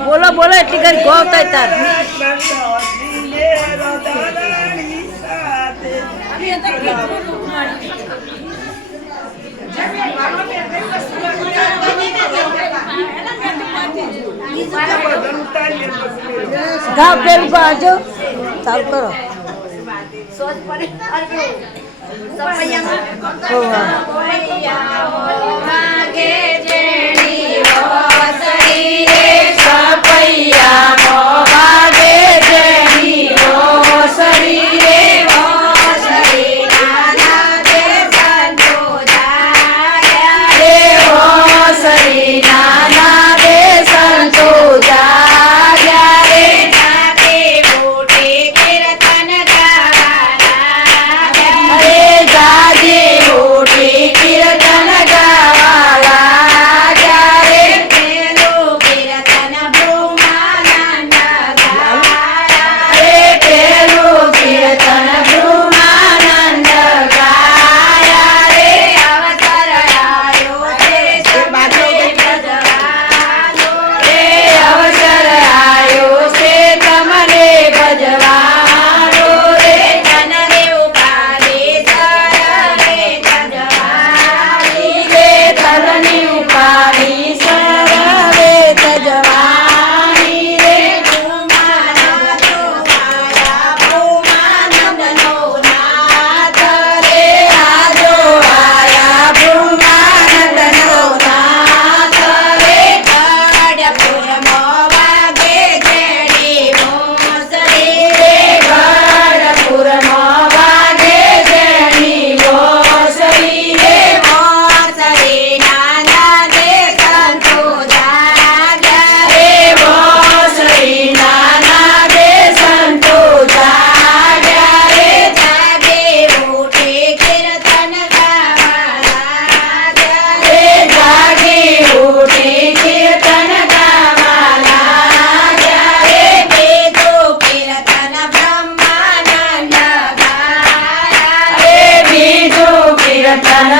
बोलो बोलो એટલી ઘડી ગોવતા તાર ગાવ પેલું ગાજો ચાલુ કરો સોચ પડે માગે જેણી વસડી રે સપૈયા મો વાગે જેણી વસડી રે વસડી નાના દે સંતો જાયા રે વસડી નાના દે સંતો જાયા રે જાગે મોટે કીર્તન ગાવાના રે જાગે મોટે કીર્તન ગાવાલા જારે પેલો કીર્તન બ્રહ્માનંદ ગાયા રે પેલો કીર્તન બ્રહ્માનંદ ગાયા રે અવસર આયો છે તમને ભજવાનો રે અવસર આયો છે તમને ભજવાનો રે તનરે ઉપાડે સરે તજવાની રે તનની ઉપાડી સરે તજવાની રે બ્રહ્માનંદ નો માયા બ્રહ્માનંદ નો નાથ રે આજો આયા બ્રહ્માનંદ નો નાથ રે ગઢપુર મો વાગે જેણી મોસરી રે ગઢપુર મો વાગે જેણી મોસરી રે મોસરી નાના દે સંતો જાગ્યા રે મોસરી નાના દે સંતો જાગ્યા રે જાગે મોટે કીર્તન ગાવાલા રે જાગે મોટે કીર્તન ગાવાલા રે બીજો કીર્તન બ્રહ્માનંદ ગાયા રે બીજો કીર્તન